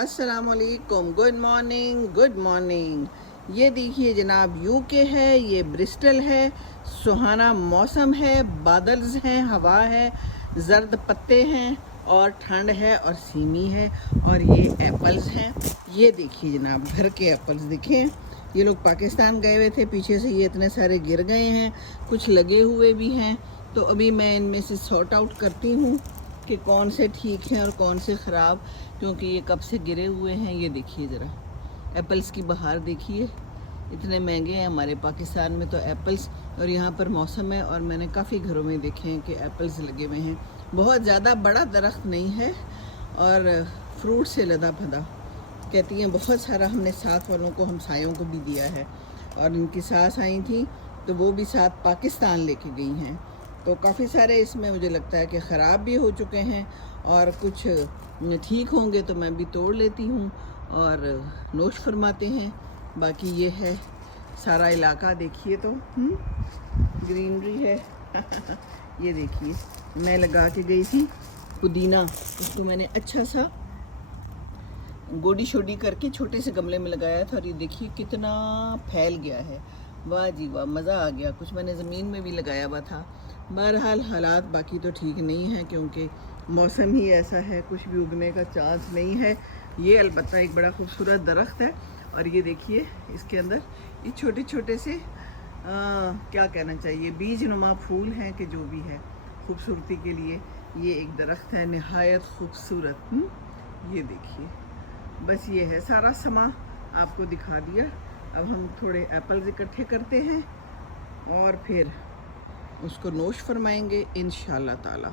अस्सलामुअलैकुम, good morning, good morning. ये देखिए जनाब, यूके है, ये ब्रिस्टल है, सुहाना मौसम है, बादल्स हैं, हवा है, जर्द पत्ते हैं और ठंड है और सीमी है और ये एप्पल्स हैं। ये देखिए जनाब, घर के एप्पल्स दिखे। ये लोग पाकिस्तान गए हुए थे, पीछे से ये इतने सारे गिर गए हैं, कुछ लगे हुए भी हैं। तो अभी मैं इनमें से सॉर्ट आउट करती हूँ कि कौन से ठीक हैं और कौन से ख़राब, क्योंकि ये कब से गिरे हुए हैं। ये देखिए ज़रा, एप्पल्स की बहार देखिए, इतने महंगे हैं हमारे पाकिस्तान में तो एप्पल्स। और यहाँ पर मौसम है और मैंने काफ़ी घरों में देखे हैं कि एप्पल्स लगे हुए हैं। बहुत ज़्यादा बड़ा दरख्त नहीं है और फ्रूट से लदा फदा। कहती हैं बहुत सारा हमने साथ वालों को, हमसायों को भी दिया है। और इनकी सास आई थी तो वो भी साथ पाकिस्तान लेके गई हैं। तो काफ़ी सारे इसमें मुझे लगता है कि ख़राब भी हो चुके हैं और कुछ ठीक होंगे तो मैं भी तोड़ लेती हूँ और नोश फरमाते हैं। बाकी ये है सारा इलाका, देखिए तो ग्रीनरी है। ये देखिए, मैं लगा के गई थी पुदीना, उसको मैंने अच्छा सा गोडी शोडी करके छोटे से गमले में लगाया था और ये देखिए कितना फैल गया है। वाह जी वाह, मज़ा आ गया। कुछ मैंने ज़मीन में भी लगाया हुआ था। बहरहाल हालात बाकी तो ठीक नहीं है क्योंकि मौसम ही ऐसा है, कुछ भी उगने का चांस नहीं है। ये अलबत्ता एक बड़ा खूबसूरत दरख्त है और ये देखिए इसके अंदर ये छोटे छोटे से क्या कहना चाहिए, बीज नुमा फूल हैं कि जो भी है खूबसूरती के लिए। ये एक दरख्त है नहायत खूबसूरत। ये देखिए, बस ये है सारा समा आपको दिखा दिया। अब हम थोड़े एप्पल्स इकट्ठे करते हैं और फिर उसको नोश फरमाएंगे इंशाल्लाह ताला।